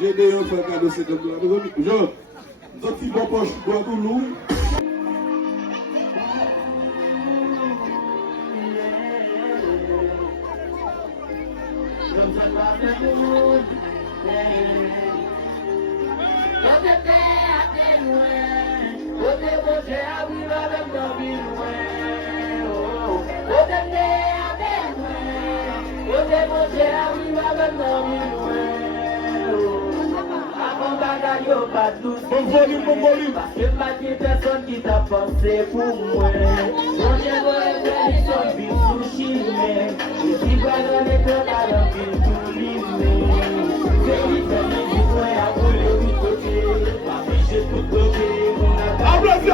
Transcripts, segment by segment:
J'ai des gens qui font cadeau, c'est comme ça. Je petit bon poche, bois tout lourd. Bon volume. Parce que pas de personne qui t'a pensé pour moi. On vient de révolution, puis sous chimé. Et si quoi dans les deux, là, dans le tout limé. C'est lui qui a mis du point à rouler du côté. Pas fiché tout côté. Applaudis.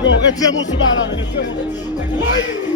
Bon, retiens-moi ce bar là, retiens-moi. Oui!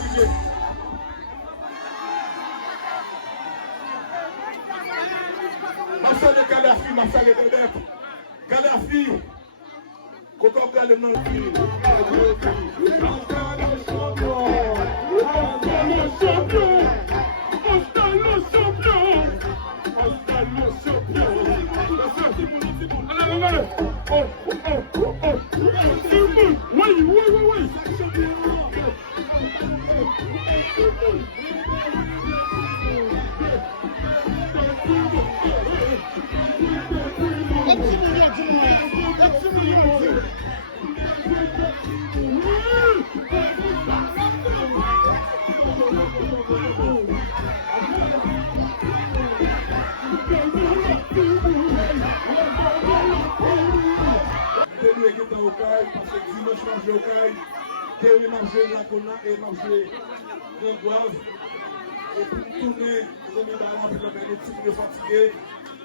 DJ. Ma soeur de Kadhafi, ma soeur de Kadhafi. Kadhafi, quand on regarde dans le film.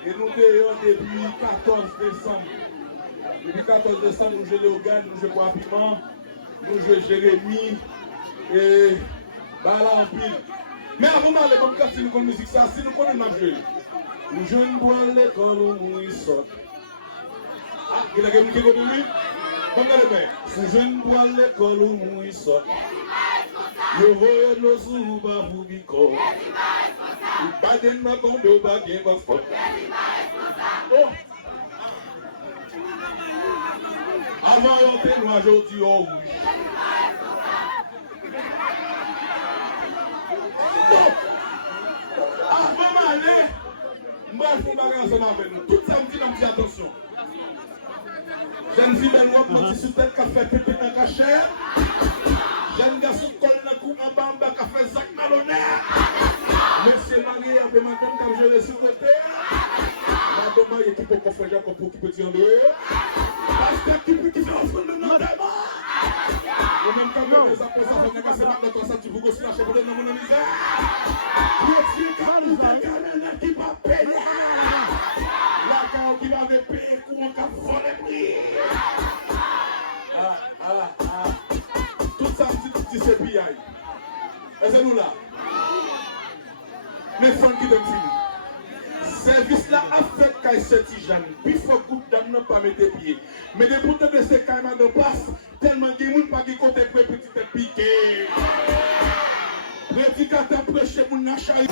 Et nous d'ailleurs depuis 14 décembre. Depuis 14 décembre, nous jouons Léogal, nous jouons Bois-Piment, nous jouons Jérémy et Bala en pile. Mais avant d'aller comme ça, si nous connaissons musique, ça, si nous connaissons jouer. Nous jouons bois l'école où ils sortent. Ah, il y a quelqu'un qui connaît lui? Comme ça, les nous jouons bois l'école où ils sortent. Yo voyons nos sous-bas pour Biko. Baden ma tombe au baguette ma faute. Oh! Avant on te nous aujourd'hui au rouge. Avant aller, moi je fais bagarre ensemble avec nous. Tout ça me dit dans attention. Jeune fille ben wop m'a dit sous tête qu'a fait pépé dans la chair. Jeune garçon colle dans cou en bas en bas qu'a fait sac malhonneur. Monsieur Marie a demandé comme je l'ai sur côté. Madame il équipe pour faire Jacob pour qui peut dire dehors. Parce que qui fait en fond de notre débat. Et même quand même les après ça fait négocier dans notre ça tu vous gosser la chef de mon misère. Je suis calme la qui va payer. La quand qui va me payer comment qu'a volé. Tout ça petit c'est PI. Et c'est nous là. Mais faut qui donne fini. Service là a fait qu'à cette jeune. Puis faut que dame ne pas mettre pieds. Mais des boutons de ces caïmans de passe tellement de monde pas qui côté petit piqué. Prédicateur prêcher pour n'achailler.